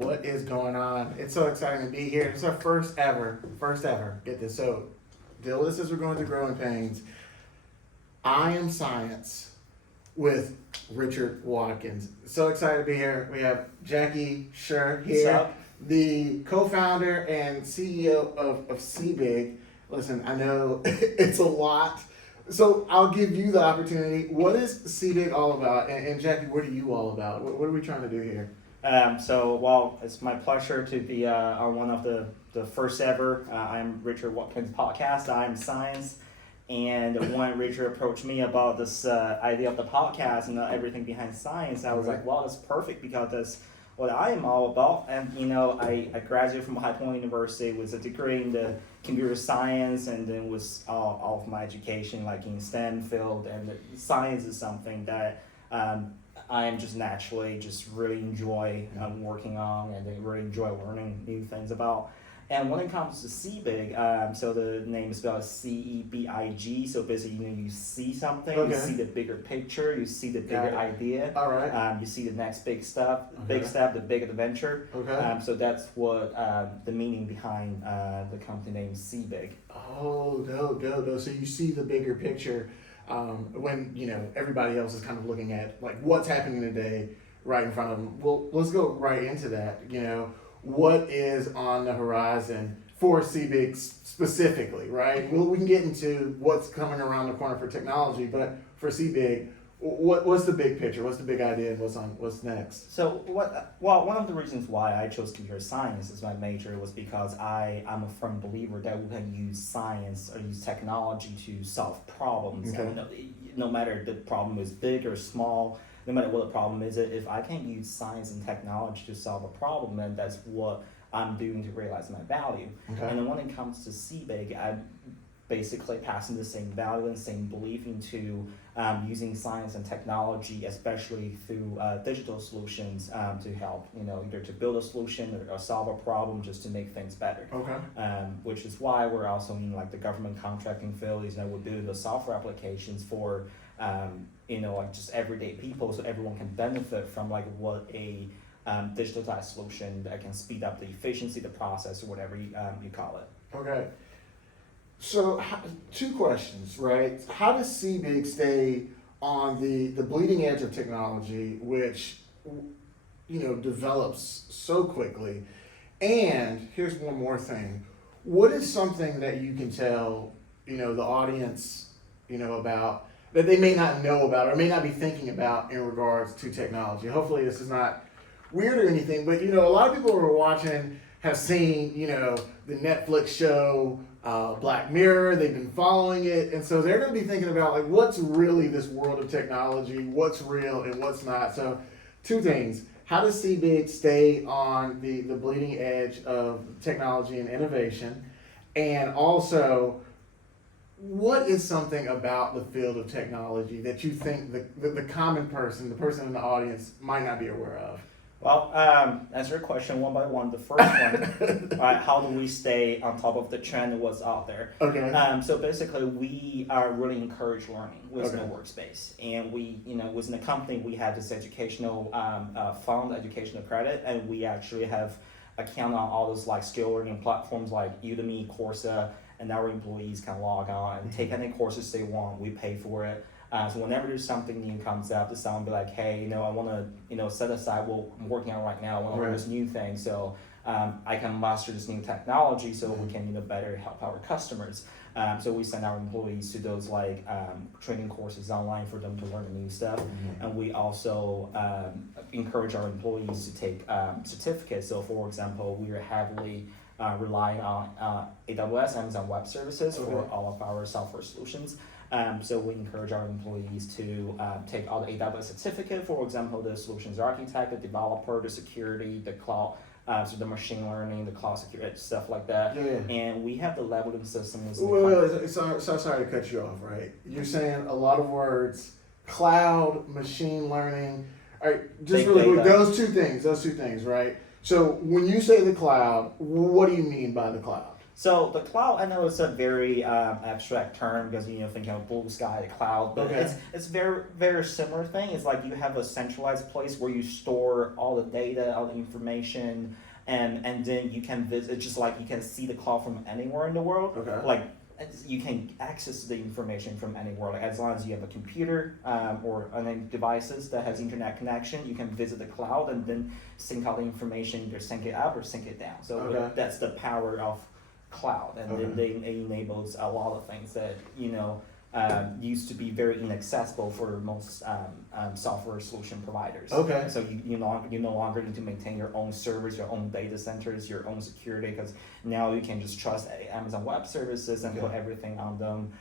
What is going on? It's so exciting to be here. It's our first ever, get this. So, deal with this as we're going through growing pains. I am science with Richard Watkins. So excited to be here. We have Jackie Scher here, the co-founder and CEO of Ceebig. Listen, I know it's a lot. So I'll give you the opportunity. What is Ceebig all about? And Jackie, what are you all about? What are we trying to do here? It's my pleasure to be one of the first ever. I'm Richard Watkins podcast. I'm science. And when Richard approached me about this idea of the podcast and everything behind science, I was like, well, that's perfect because that's what I am all about. And, I graduated from High Point University with a degree in the computer science, and then was all of my education like in STEM field. And science is something that I am just naturally just really enjoy working on, and then really enjoy learning new things about. And when it comes to Ceebig, so the name is spelled Ceebig. So basically, you see something, you see the bigger picture, you see the bigger idea. All right. You see the next big step, the big adventure. Okay. So that's what the meaning behind the company name Ceebig. Oh, go. So you see the bigger picture when, everybody else is kind of looking at like what's happening today right in front of them. Well, let's go right into that. What is on the horizon for Ceebig specifically, right? We can get into what's coming around the corner for technology, but for Ceebig, what's the big picture? What's the big idea, and what's next? So one of the reasons why I chose computer science as my major was because I'm a firm believer that we can use science or use technology to solve problems. Okay. And no matter the problem is big or small, no matter what the problem is, if I can use science and technology to solve a problem, then that's what I'm doing to realize my value. Okay. And then when it comes to Ceebig, I'm basically passing the same value and same belief into using science and technology, especially through digital solutions to help, either to build a solution or solve a problem just to make things better. Okay. Which is why we're also in like the government contracting field. We're building the software applications for just everyday people, so everyone can benefit from like what a digitalized solution that can speed up the efficiency of the process or whatever you call it. Okay. So, two questions, right? How does Ceebig stay on the bleeding edge of technology, which, develops so quickly? And here's one more thing. What is something that you can tell, the audience, about that they may not know about or may not be thinking about in regards to technology? Hopefully this is not weird or anything, but, a lot of people who are watching have seen, the Netflix show, Black Mirror. They've been following it, and so they're going to be thinking about like what's really this world of technology, what's real and what's not. So, two things: how does Ceebig stay on the bleeding edge of technology and innovation, and also, what is something about the field of technology that you think the common person, the person in the audience, might not be aware of? Well, answer your question one by one. The first one, how do we stay on top of the trend of what's out there? Okay. So basically, we really encourage learning within the workspace, and we, within the company, we have this educational fund, educational credit, and we actually have account on all those like skill learning platforms like Udemy, Coursera, and our employees can log on and take any courses they want. We pay for it. So whenever there's something new comes up, someone be like, hey, I want to, set aside what I'm working on right now. I want to learn this new thing, so I can master this new technology, so we can, better help our customers. So we send our employees to those like training courses online for them to learn the new stuff, and we also encourage our employees to take certificates. So, for example, we are heavily relying on AWS, Amazon Web Services, for all of our software solutions. So we encourage our employees to take all the AWS certificate, for example, the solutions architect, the developer, the security, the cloud, so the machine learning, the cloud security, stuff like that. Yeah. And we have the leveling system. So sorry to cut you off, right? You're saying a lot of words, cloud, machine learning. All right, just really quick, those two things, right? So when you say the cloud, what do you mean by the cloud? So the cloud, I know it's a very abstract term because thinking of blue sky, the cloud, but Okay. it's very similar thing. It's like you have a centralized place where you store all the data, all the information, and then you can visit. Just like you can see the cloud from anywhere in the world. Okay. Like you can access the information from anywhere. Like as long as you have a computer or any devices that has internet connection, you can visit the cloud and then sync all the information, either sync it up or sync it down. So Okay. that's the power of cloud, and then it enables a lot of things that used to be very inaccessible for most software solution providers. Okay. So you no longer need to maintain your own servers, your own data centers, your own security, because now you can just trust Amazon Web Services and put everything on them,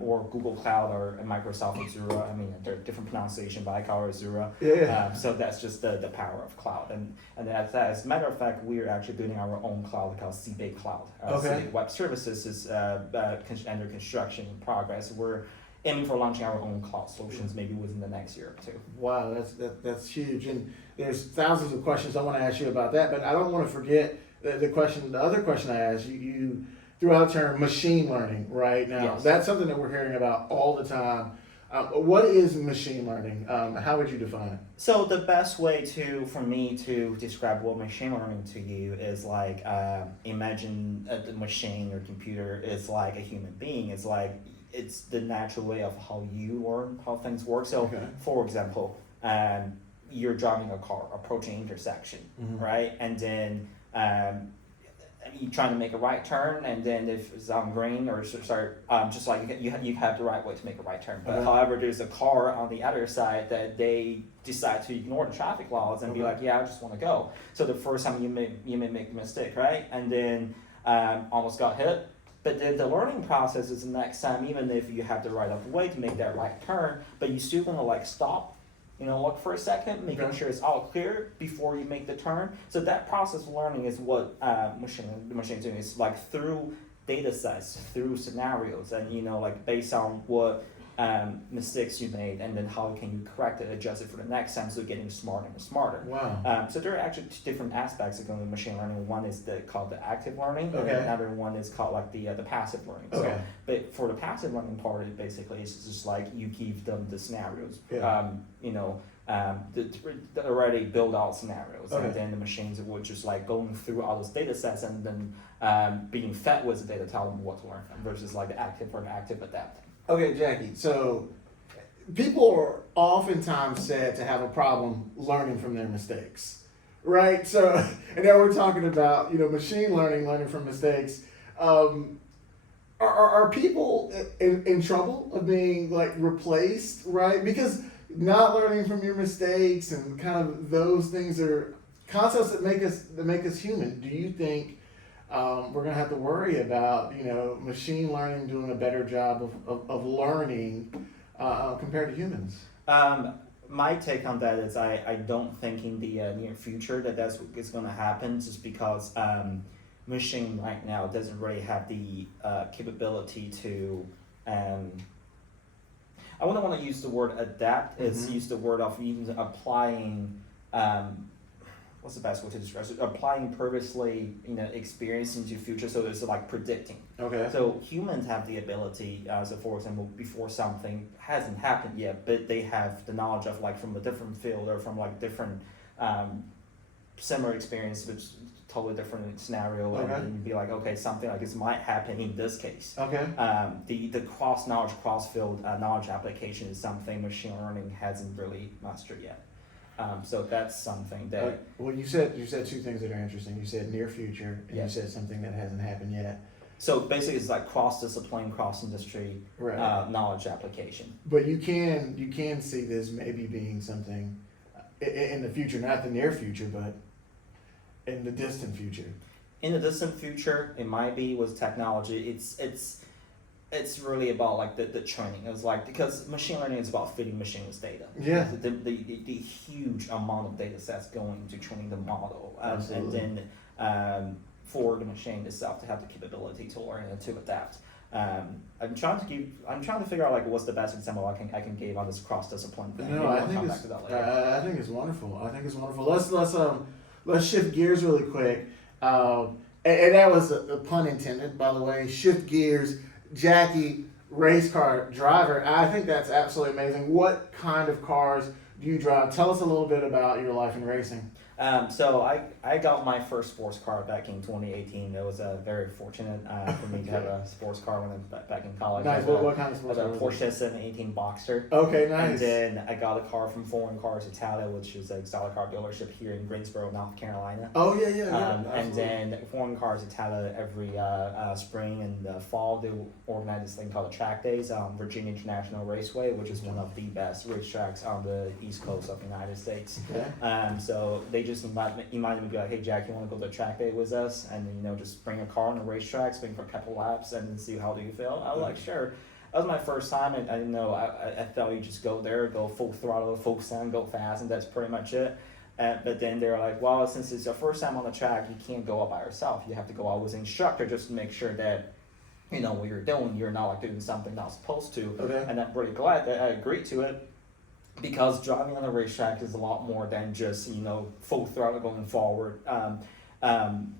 or Google Cloud or Microsoft Azure. I mean, there are different pronunciation, but I call it Azure. Yeah. So that's just the power of cloud, and as a matter of fact, we are actually building our own cloud called Ceebig Cloud. Ceebig Web Services is under construction in progress. We're aiming for launching our own cloud solutions maybe within the next year or two. Wow, that's huge. And there's thousands of questions I want to ask you about that, but I don't want to forget the other question I asked you. You threw out the term machine learning right now. Yes. That's something that we're hearing about all the time. What is machine learning? How would you define it? So the best way for me to describe what machine learning to you is like imagine the machine or computer is like a human being. It's the natural way of how you learn how things work. So for example, you're driving a car, approaching intersection, right? And then you're trying to make a right turn, and then if it's on green or just like you have the right way to make a right turn. But however, there's a car on the other side that they decide to ignore the traffic laws and be like, yeah, I just want to go. So the first time you may make a mistake, right? And then almost got hit. But then the learning process is the next time, even if you have the right of way to make that right turn, but you still gonna like stop, look for a second, making sure it's all clear before you make the turn. So that process of learning is what the machine doing. It's like through data sets, through scenarios, and like based on what mistakes you made, and then how can you correct it, adjust it for the next time, so getting smarter and smarter. Wow. So there are actually two different aspects of going with machine learning. One is called the active learning, and Okay. another one is called like the passive learning. Okay. So, but for the passive learning part, it basically is just like you give them the scenarios, the already built out scenarios, and then the machines would just like going through all those data sets and then being fed with the data, tell them what to learn from, versus like the active or the active adapting. Okay, Jackie, so people are oftentimes said to have a problem learning from their mistakes, right? So, and now we're talking about, machine learning from mistakes. Are people in trouble of being like replaced, right? Because not learning from your mistakes and kind of those things are concepts that make us human. Do you think we're gonna have to worry about machine learning doing a better job of learning compared to humans? My take on that is I don't think in the near future that's what's going to happen, just because machine right now doesn't really have the capability to I wouldn't want to use the word adapt. It's use the word of even applying what's the best way to describe it? Applying purposely, experience into future, so it's like predicting. Okay. So humans have the ability, so for example, before something hasn't happened yet, but they have the knowledge of like from a different field or from like different similar experience, which totally different scenario, and then you'd be like, okay, something like this might happen in this case. Okay. The cross knowledge, cross field knowledge application is something machine learning hasn't really mastered yet. So that's something that. Well, you said two things that are interesting. You said near future, and Yes. you said something that hasn't happened yet. So basically, it's like cross discipline, cross industry knowledge application. But you can see this maybe being something in the future, not the near future, but in the distant future. In the distant future, it might be with technology. It's really about like the training. It's like, because machine learning is about feeding machine with data. Yeah. The huge amount of data sets going into training the model, and then for the machine itself to have the capability to learn and to adapt. I'm trying to figure out like what's the best example I can give on this cross discipline thing. No, Maybe I we'll think come it's back to that later. I think it's wonderful. Let's shift gears really quick. and that was a pun intended, by the way. Shift gears, Jackie, race car driver. I think that's absolutely amazing. What kind of cars do you drive? Tell us a little bit about your life in racing. So I got my first sports car back in 2018. It was very fortunate for me to have a sports car when I was back in college. Nice. What kind of sports I car? was a Porsche 718 Boxster. Okay, And nice. then I got a car from Foreign Cars Italia, which is an exotic car dealership here in Greensboro, North Carolina. Oh yeah. And Absolutely. then Foreign Cars Italia every spring and fall they organize this thing called the Track Days on Virginia International Raceway, which is one of the best racetracks on the east coast of the United States. Okay. So they just invited me to be like, hey Jack, you want to go to the track day with us? And then, just bring a car on the racetrack, spin for a couple laps, and then see how do you feel. I was like, sure. That was my first time, and I didn't know. I thought you just go there, go full throttle, full sound, go fast, and that's pretty much it. But then they're like, well, since it's your first time on the track, you can't go out by yourself. You have to go out with an instructor just to make sure that what you're doing. You're not like doing something not supposed to. Okay. And I'm really glad that I agreed to it. Because driving on a racetrack is a lot more than just full throttle going forward.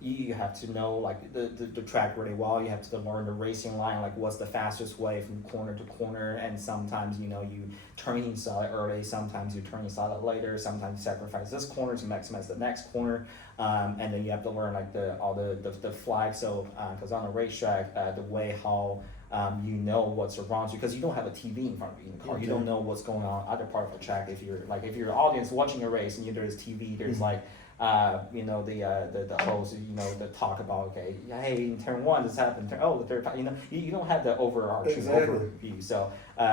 You have to know like the track really well. You have to learn the racing line, like what's the fastest way from corner to corner. And sometimes you turn inside early, sometimes you turn inside later, sometimes you sacrifice this corner to maximize the next corner. And then you have to learn like all the flags. So because on a racetrack, the way how what's around you, because you don't have a TV in front of you in the car. Okay. You don't know what's going on other part of the track. If you're an audience watching a race and there's TV, there's like the host, that talk about, okay, hey, in turn one this happened. The third time, you don't have the overarching overview. So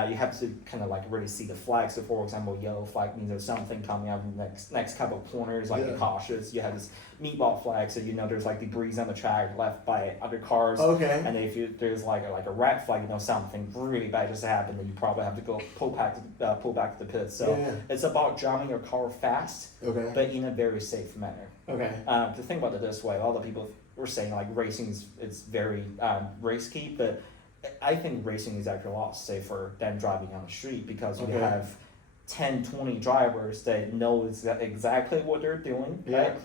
you have to kind of like really see the flags. So for example, yellow flag means there's something coming up in the next couple of corners, like be cautious. You have this meatball flag, so there's like debris on the track left by other cars. Okay. And if there's like a red flag, something really bad just happened, then you probably have to go pull back to the pit. So it's about driving your car fast, Okay. but in a very safe manner. Okay. To think about it this way, all the people were saying like racing is very race key, but I think racing is actually a lot safer than driving on the street, because you have 10, 20 drivers that know exactly what they're doing, right?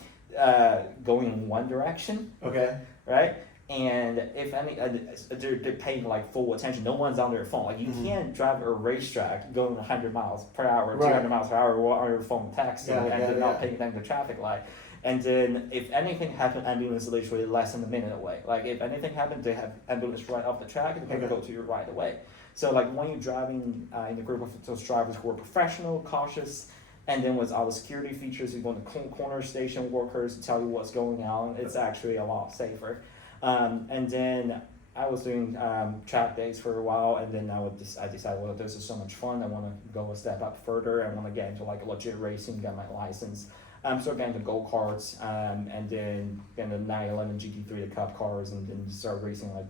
Going in one direction, Okay. right? And if any, they're paying like full attention. No one's on their phone. Like you can't drive a racetrack going 100 miles per hour, 200 miles per hour on your phone texting and not paying attention to the traffic light. And then if anything happened, ambulance is literally less than a minute away. Like if anything happened, they have ambulance right off the track and they can go to you right away. So like when you're driving in a group of those drivers who are professional, cautious, and then with all the security features, you go to corner station workers to tell you what's going on, it's actually a lot safer. And then I was doing track days for a while, and then I decided, well, this is so much fun. I want to go a step up further. I want to get into like legit racing, get my license. So I got into go-karts, and then get the 911 GT3, the Cup cars, and then start racing like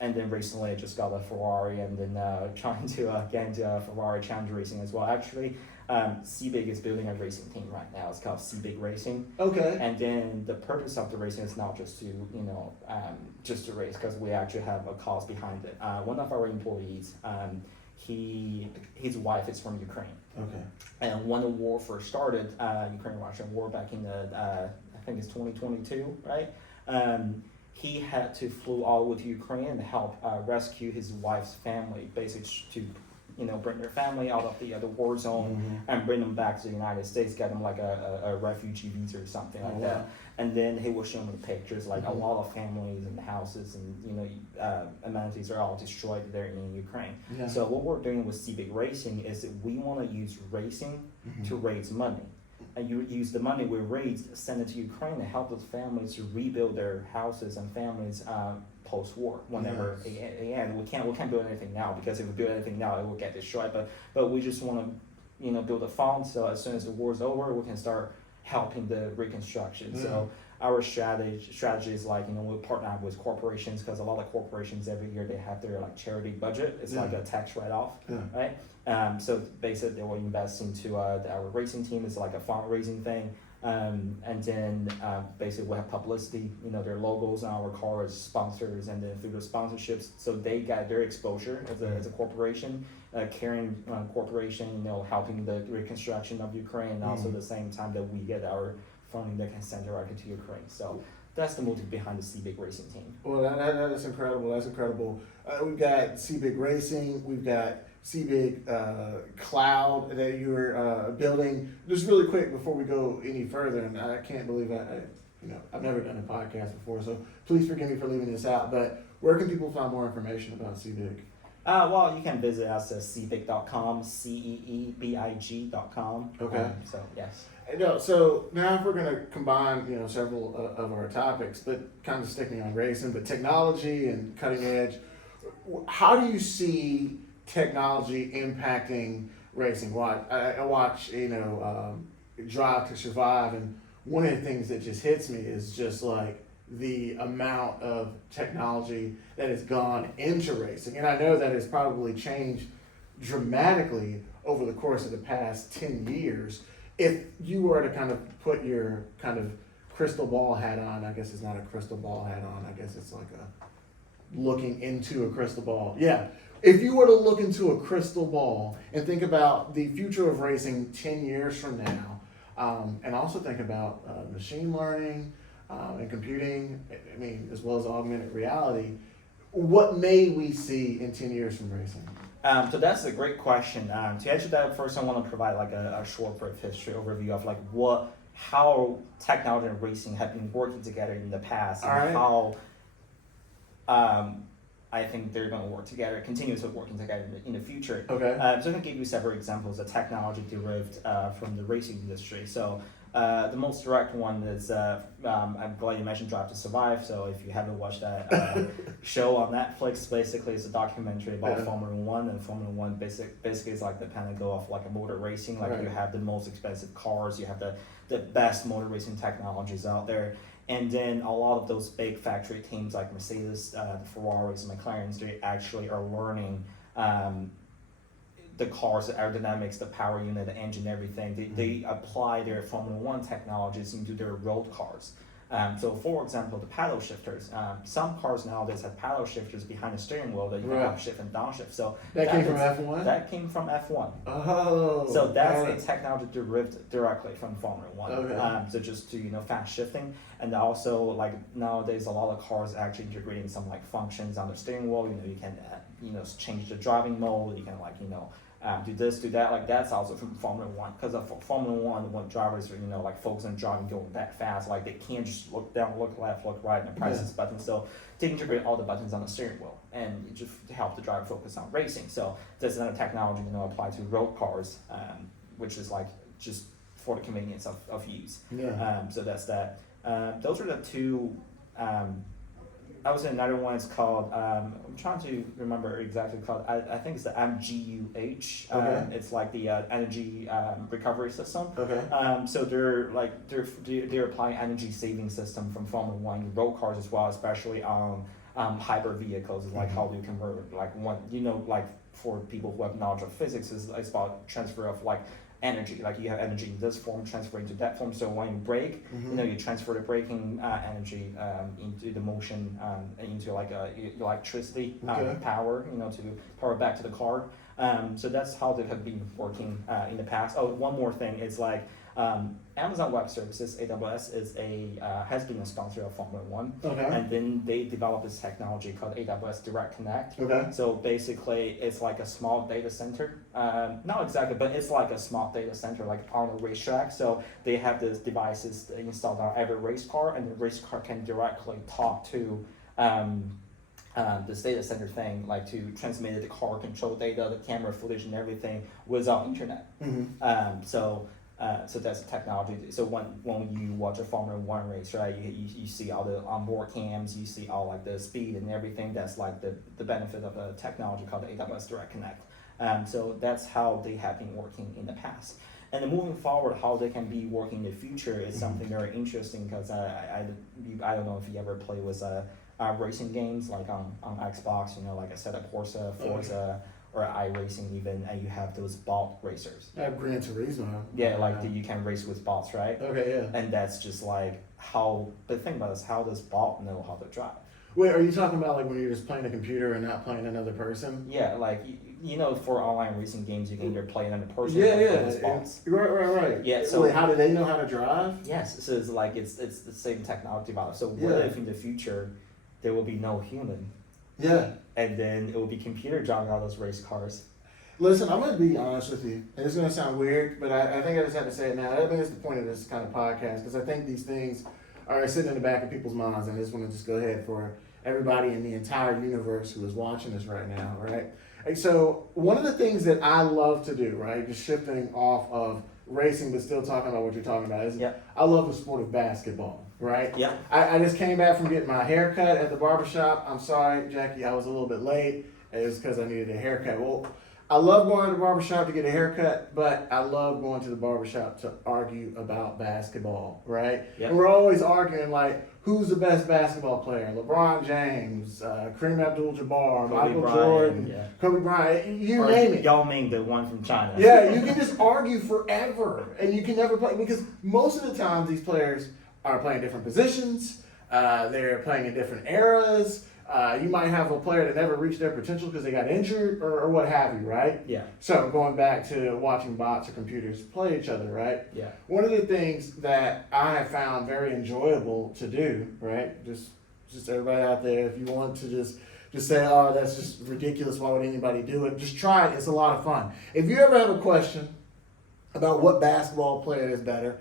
and then recently I just got a Ferrari, and then trying to get into Ferrari challenge racing as well. Actually, Ceebig is building a racing team right now. It's called Ceebig Racing. Okay. And then the purpose of the racing is not just to just to race, because we actually have a cause behind it. One of our employees, his wife is from Ukraine. Okay. And when the war first started, Ukraine-Russian war back in I think it's 2022, right? He had to flew all the way to Ukraine and help rescue his wife's family, basically to bring their family out of the war zone and bring them back to the United States, get them like a refugee visa or something like that. And then he was showing the pictures, like a lot of families and houses and amenities are all destroyed there in Ukraine. Yeah. So what we're doing with Ceebig Racing is that we want to use racing to raise money. And you use the money we raised, send it to Ukraine, and help those families to rebuild their houses and families post-war. Whenever and we can't build anything now, because if we build anything now, it will get destroyed. But we just want to build a fund, so as soon as the war's over, we can start helping the reconstruction. So our strategy is like we partner up with corporations, because a lot of corporations every year they have their like charity budget. It's like a tax write-off, right? So basically they will invest into our racing team. It's like a fundraising thing. And then basically we have publicity, their logos on our cars, sponsors, and then through the sponsorships, so they got their exposure as a corporation, carrying corporation, helping the reconstruction of Ukraine, and also at the same time that we get our funding that can send directly to Ukraine. So that's the motive behind the Ceebig racing team. Well, that is incredible. That's incredible. We've got Ceebig Racing. We've got Ceebig Cloud that you were building. Just really quick before we go any further, and I can't believe I've never done a podcast before, so please forgive me for leaving this out. But where can people find more information about Ceebig? Well, you can visit us at ceebig.com, ceebig.com. Okay. So yes. No, so now if we're going to combine, several of our topics, but kind of sticking on racing, but technology and cutting edge, how do you see technology impacting racing? I watch, Drive to Survive, and one of the things that just hits me is just like the amount of technology that has gone into racing. And I know that it's probably changed dramatically over the course of the past 10 years. If you were to kind of put your kind of crystal ball hat on, I guess it's not a crystal ball hat on, I guess it's like a looking into a crystal ball. Yeah. If you were to look into a crystal ball and think about the future of racing 10 years from now, and also think about machine learning and computing, as well as augmented reality, what may we see in 10 years from racing? So that's a great question. To answer that, first I want to provide like a short brief history overview of like how technology and racing have been working together in the past, and how I think they're going to work together, continuously working together in the future. Okay. So I'm going to give you several examples of technology derived from the racing industry. So the most direct one is, I'm glad you mentioned Drive to Survive. So if you haven't watched that show on Netflix, basically it's a documentary about Formula One, and Formula One basically is like the pinnacle of like a motor racing. Like you have the most expensive cars, you have the best motor racing technologies out there. And then a lot of those big factory teams like Mercedes, the Ferraris, and McLarens, they actually are learning the cars, the aerodynamics, the power unit, the engine, everything. They apply their Formula One technologies into their road cars. So for example, the paddle shifters. Some cars nowadays have paddle shifters behind the steering wheel that you can upshift and downshift. So that came from F1? That came from F1. Oh. So that's the technology derived directly from Formula One. Okay. So just to, fast shifting. And also like nowadays a lot of cars actually integrating some like functions on the steering wheel. You can change the driving mode. You can do this, do that. Like that's also from Formula One, because of Formula One, when drivers are like focused on driving going that fast, like they can't just look down, look left, look right, and press this button. So they integrate all the buttons on the steering wheel, and just to help the driver focus on racing. So there's another technology applied to road cars, which is like just for the convenience of use. Yeah. So that's that. Those are the two. I would say another one is called, I'm trying to remember exactly called, I think it's the MGUH. It's like the energy recovery system. Okay. So they're applying energy saving system from Formula One road cars as well, especially on hybrid vehicles. It's like how do you convert like one, like for people who have knowledge of physics, it's about transfer of like energy. Like you have energy in this form transferring to that form. So when you brake, you transfer the braking energy into the motion, into like electricity power, to power back to the car. So that's how they have been working in the past. Oh, one more thing is like Amazon Web Services, AWS, has been a sponsor of Formula One. Okay. And then they developed this technology called AWS Direct Connect. Okay. So basically, it's like a small data center. Not exactly, but it's like a small data center, like on a racetrack. So they have these devices installed on every race car, and the race car can directly talk to this data center thing, like to transmit the car control data, the camera footage, and everything without internet. So that's the technology. So when you watch a Formula One race, right, you see all the onboard cams, you see all like the speed and everything. That's like the benefit of a technology called the AWS Direct Connect. So that's how they have been working in the past. And then moving forward, how they can be working in the future is something very interesting, because I don't know if you ever play with racing games like on Xbox, like I said, Forza, or iRacing even, and you have those bot racers. I have Gran Turismo. Yeah, like you can race with bots, right? Okay, yeah. And that's just like the thing about it is, how does bot know how to drive? Wait, are you talking about like when you're just playing a computer and not playing another person? Yeah, like for online racing games, you can either play another person Yeah, or yeah. play spots. Right. Yeah, so wait, how do they know how to drive? yes, so it's like it's the same technology about it. So what Yeah. if in the future there will be no human, Yeah. and then it will be computer driving all those race cars? Listen, I'm going to be honest with you. And it's going to sound weird, but I think I just have to say it now. I think it's the point of this kind of podcast because I think these things are sitting in the back of people's minds. And I just want to just go ahead for everybody in the entire universe who is watching this right now, right? And so one of the things that I love to do, right, just shifting off of racing but still talking about what you're talking about, is I love the sport of basketball, right? Yeah. I just came back from getting my hair cut at the barbershop. I'm sorry, Jackie, I was a little bit late. It was because I needed a haircut. Well, I love going to the barbershop to get a haircut, but I love going to the barbershop to argue about basketball, right? Yep. And we're always arguing, like, who's the best basketball player? LeBron James, Kareem Abdul-Jabbar, Michael Jordan, Kobe Bryant, you name it. Yao Ming, the one from China. Yeah, you can just argue forever, and you can never play, because most of the time these players are playing different positions, they're playing in different eras. You might have a player that never reached their potential because they got injured or what have you, right? Yeah. So going back to watching bots or computers play each other, right? Yeah. One of the things that I have found very enjoyable to do, right? Just everybody out there, if you want to just say, oh, that's just ridiculous, why would anybody do it? Just try it, it's a lot of fun. If you ever have a question about what basketball player is better,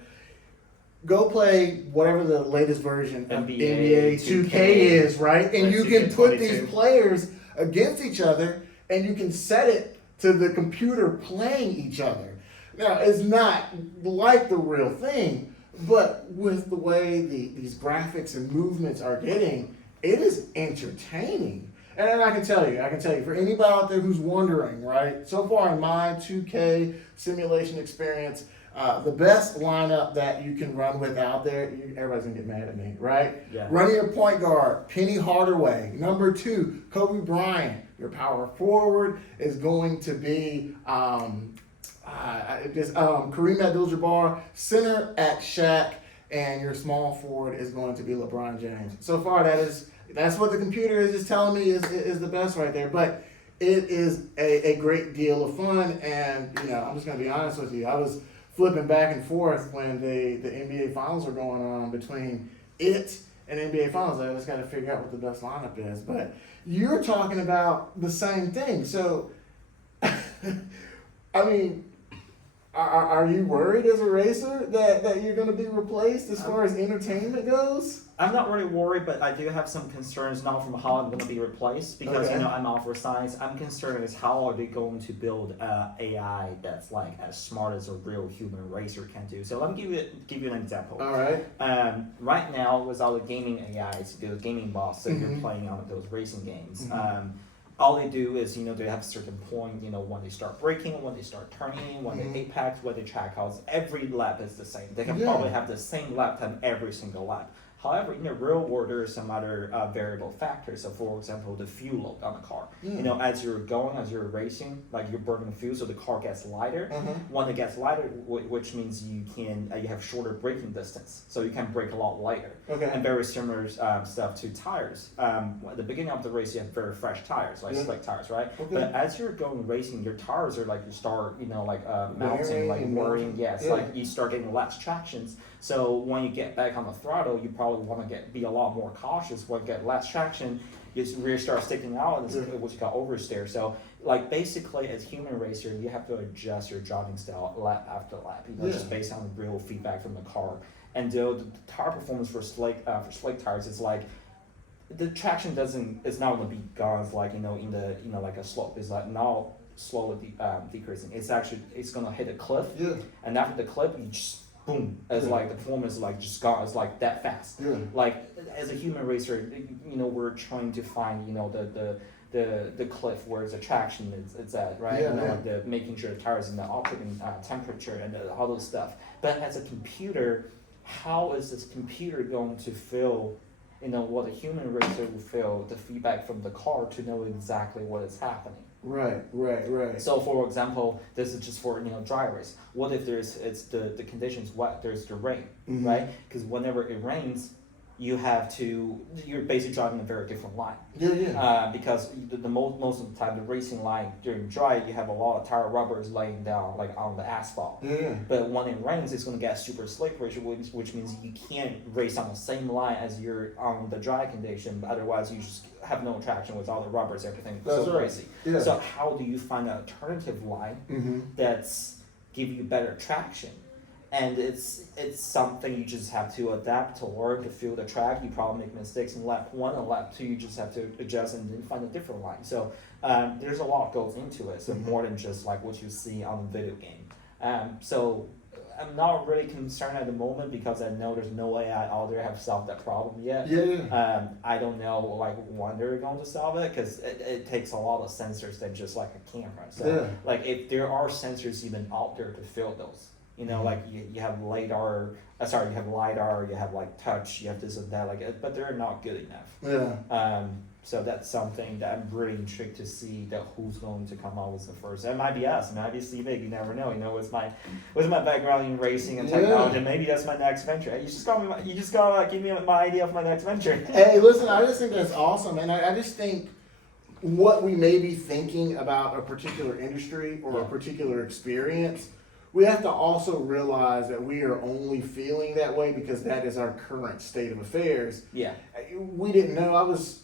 go play whatever the latest version of NBA 2K is, right? And you can put these players against each other, and you can set it to the computer playing each other. Now, it's not like the real thing, but with the way these graphics and movements are getting, it is entertaining. And I can tell you, for anybody out there who's wondering, right? So far in my 2K simulation experience, the best lineup that you can run with out there, everybody's gonna get mad at me, right? Yeah. Running your point guard, Penny Hardaway. Number 2, Kobe Bryant. Your power forward is going to be Kareem Abdul-Jabbar. Center at Shaq, and your small forward is going to be LeBron James. So far, that's what the computer is just telling me is the best right there. But it is a great deal of fun, and I'm just gonna be honest with you. I was flipping back and forth when the NBA Finals are going on between it and NBA Finals. I just got to figure out what the best lineup is. But you're talking about the same thing. So, I mean, are you worried as a racer that you're going to be replaced as far as entertainment goes? I'm not really worried, but I do have some concerns now from how I'm going to be replaced because I'm all for science. I'm concerned is how are they going to build AI that's like as smart as a real human racer can do. So let me give you an example. All right. Right now, with all the gaming AIs, the gaming bots that you're playing on those racing games. All they do is, they have a certain point, when they start braking, when they start turning, when they apex, when they track outs, every lap is the same. They can probably have the same lap time every single lap. However, in the real world, there are some other variable factors. So, for example, the fuel load on the car. As you're racing, like you're burning fuel, so the car gets lighter. When it gets lighter, which means you have shorter braking distance, so you can brake a lot lighter. And very similar stuff to tires. At the beginning of the race, you have very fresh tires, like slick tires, right? But as you're going racing, your tires are like you start, mounting, like wearing. Yes, like you start getting less tractions. So when you get back on the throttle, you probably want to be a lot more cautious. When you get less traction, your rear starts sticking out, and which you call oversteer. So, like basically, as human racer, you have to adjust your driving style lap after lap. Just based on real feedback from the car. And the tire performance for slick tires is like the traction it's not going to be gone. It's like in the like a slope. It's like now slowly decreasing. It's going to hit a cliff. And after the cliff, you just boom, it's like the performance is like just gone. It's like that fast. Like as a human racer, we're trying to find the cliff where the traction is at, right? Like the making sure the tires in the operating temperature and all those stuff. But as a computer, how is this computer going to feel? What a human racer will feel, the feedback from the car to know exactly what is happening. Right. So, for example, this is just for dry race. What if the conditions wet? There's the rain, right? Because whenever it rains, you're basically driving a very different line. Because the most of the time, the racing line during dry, you have a lot of tire rubbers laying down like on the asphalt. But when it rains, it's going to get super slippery, which means you can't race on the same line as you're on the dry condition. But otherwise, you just have no traction with all the rubbers, everything. That's so right. crazy. So how do you find an alternative line that's give you better traction? And it's something you just have to adapt to learn to feel the track. You probably make mistakes in lap 1 and lap 2. You just have to adjust and then find a different line. So there's a lot goes into it. So more than just like what you see on the video game. So I'm not really concerned at the moment because I know there's no AI out there have solved that problem yet. I don't know like when they're going to solve it because it takes a lot of sensors than just like a camera. So like if there are sensors even out there to fill those. You know, like you have LiDAR, you have LiDAR, you have like touch, you have this and that, like, but they're not good enough. So that's something that I'm really intrigued to see that who's going to come out with the first. It might be us, it might be Ceebig, you never know. You know, with my background in racing and technology, maybe that's my next venture. You just gotta give me my idea of my next venture. Hey, listen, I just think that's awesome, and I just think what we may be thinking about a particular industry or a particular experience, we have to also realize that we are only feeling that way because that is our current state of affairs. We didn't know. I was,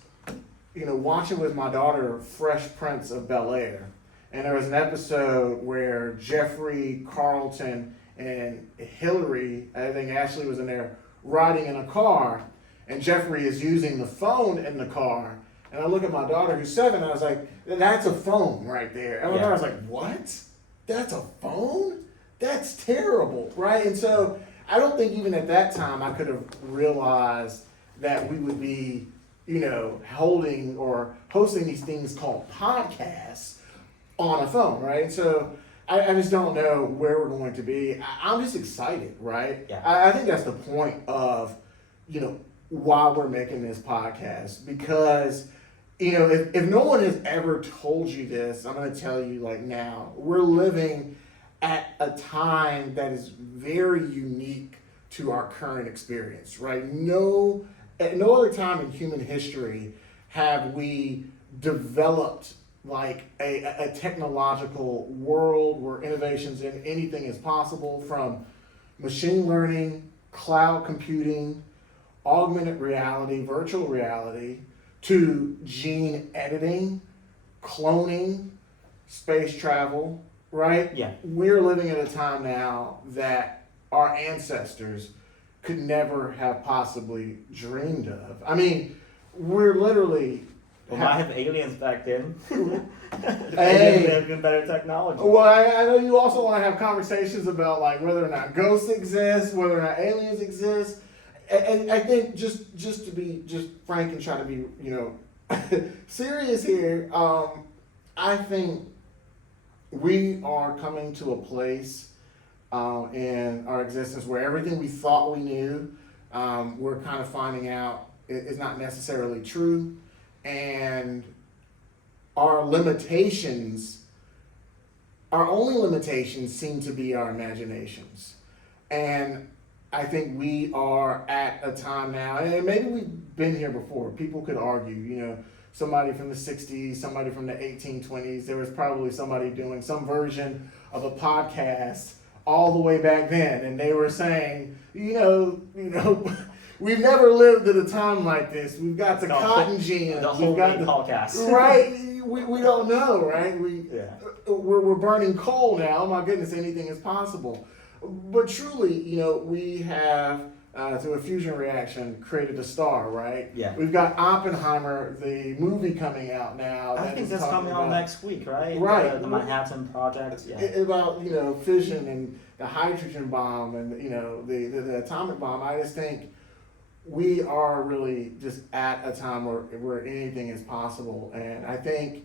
watching with my daughter Fresh Prince of Bel-Air, and there was an episode where Jeffrey, Carlton, and Hillary, I think Ashley was in there, riding in a car, and Jeffrey is using the phone in the car. And I look at my daughter who's 7, and I was like, that's a phone right there. And my daughter was like, what? That's a phone? That's terrible, right? And so I don't think even at that time I could have realized that we would be, holding or hosting these things called podcasts on a phone, right? And so I just don't know where we're going to be. I'm just excited, right? I think that's the point of, why we're making this podcast because, if no one has ever told you this, I'm going to tell you like now, we're living at a time that is very unique to our current experience, right? At no other time in human history have we developed like a technological world where innovations in anything is possible, from machine learning, cloud computing, augmented reality, virtual reality, to gene editing, cloning, space travel, right? We're living at a time now that our ancestors could never have possibly dreamed of. I mean, we're literally... might have aliens back then. They have good, better technology. Well, I know you also want to have conversations about like whether or not ghosts exist, whether or not aliens exist. And I think just to be frank and try to be, serious here, I think we are coming to a place in our existence where everything we thought we knew, we're kind of finding out is not necessarily true. And our only limitations seem to be our imaginations. And I think we are at a time now, and maybe we've been here before. People could argue, somebody from the 60s, somebody from the 1820s, there was probably somebody doing some version of a podcast all the way back then, and they were saying, we've never lived at a time like this. We've got the cotton gin. We've got the podcast. Right? We don't know, right? We're burning coal now. My goodness, anything is possible. But truly, we have, through a fusion reaction, created a star, right? We've got Oppenheimer, the movie coming out now. I think that's coming out next week, right? Right. The Manhattan Project. About, fission and the hydrogen bomb and, the atomic bomb. I just think we are really just at a time where anything is possible. And I think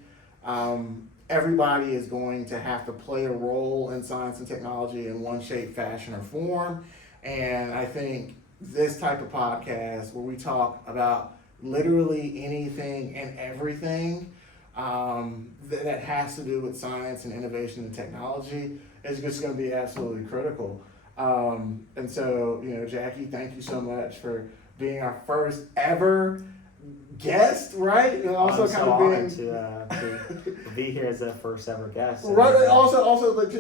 everybody is going to have to play a role in science and technology in one shape, fashion, or form. And I think this type of podcast where we talk about literally anything and everything that has to do with science and innovation and technology is just going to be absolutely critical. And so, Jackie, thank you so much for being our first ever guest, right? And also I'm kind so of honored being to be here as a first ever guest. right. And also, like,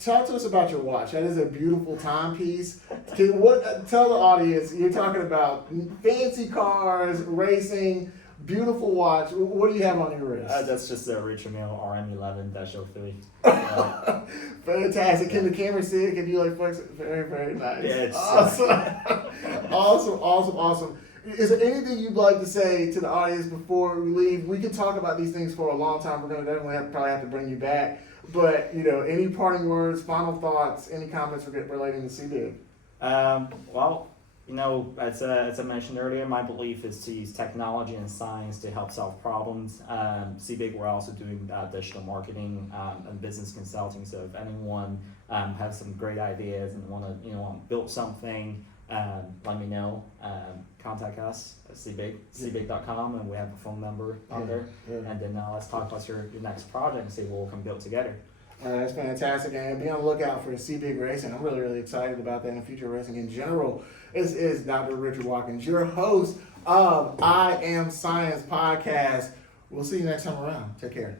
talk to us about your watch. That is a beautiful timepiece. Tell the audience, you're talking about fancy cars, racing, beautiful watch. What do you have on your wrist? That's just a Richard RM11-03. Fantastic. Can the camera see it? Can you like flex it? Very, very nice. Yeah, it's awesome. Awesome. Is there anything you'd like to say to the audience before we leave? We could talk about these things for a long time. We're going to definitely probably have to bring you back. But, any parting words, final thoughts, any comments relating to Ceebig? Well, as I mentioned earlier, my belief is to use technology and science to help solve problems. Ceebig, we're also doing digital marketing and business consulting. So if anyone has some great ideas and want to build something, let me know. Contact us at Ceebig.com, and we have a phone number on there. Yeah. And then let's talk about your next project and see what we can build together. That's fantastic, and be on the lookout for Ceebig Racing. I'm really, really excited about that and future racing in general. This is Dr. Richard Watkins, your host of I Am Science podcast. We'll see you next time around. Take care.